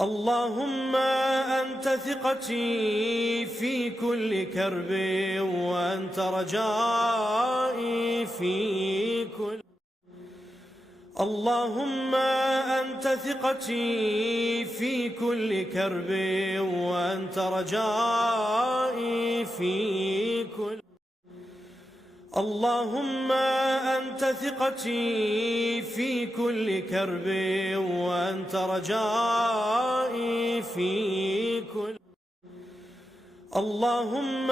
اللهم أنت ثقتي في كل كرب، وأنت رجائي في كل. اللهم أنت ثقتي في كل كرب، وأنت رجائي في كل. اللهم أنت ثقتي في كل كرب، وأنت رجائي في كل. اللهم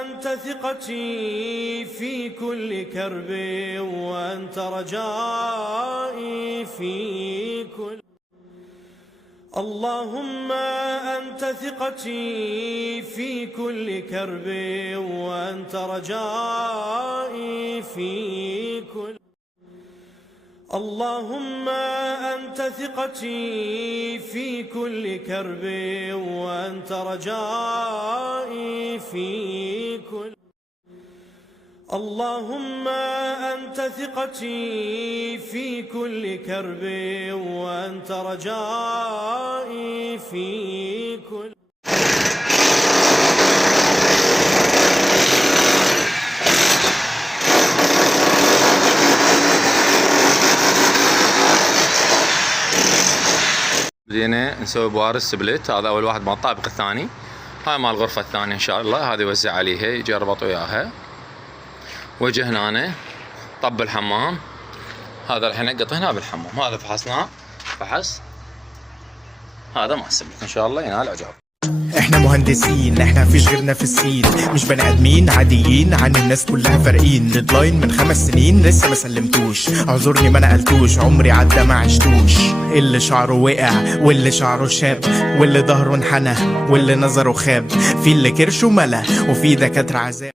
أنت ثقتي في كل كرب، وأنت رجائي في كل. اللهم أنت ثقتي في كل كرب، وأنت رجائي في كل. اللهم أنت ثقتي في كل كرب، وأنت رجائي في كل. اللهم أنت ثقتي في كل كرب، وأنت رجائي في كل. بدينا نسوي بوار السبلت. هذا اول واحد مال الطابق الثاني، هاي مال الغرفة الثانية ان شاء الله. هذه يوزع عليها يجي يربط وياها. وجه هنا طب الحمام، هذا راح ينقط هنا بالحمام. هذا فحصناه فحص، هذا مال السبلت ان شاء الله ينال اعجاب. احنا مهندسين، احنا مفيش غيرنا في السين، مش بني ادمين عاديين عن الناس كلها فارقين. ديدلاين من 5 سنين لسه ما سلمتوش، اعذرني ما نقلتوش، عمري عدى ما عشتوش. اللي شعره وقع واللي شعره شاب، واللي ظهره انحنى واللي نظره خاب، في اللي كرشه ملا وفي دكاتره عذاب.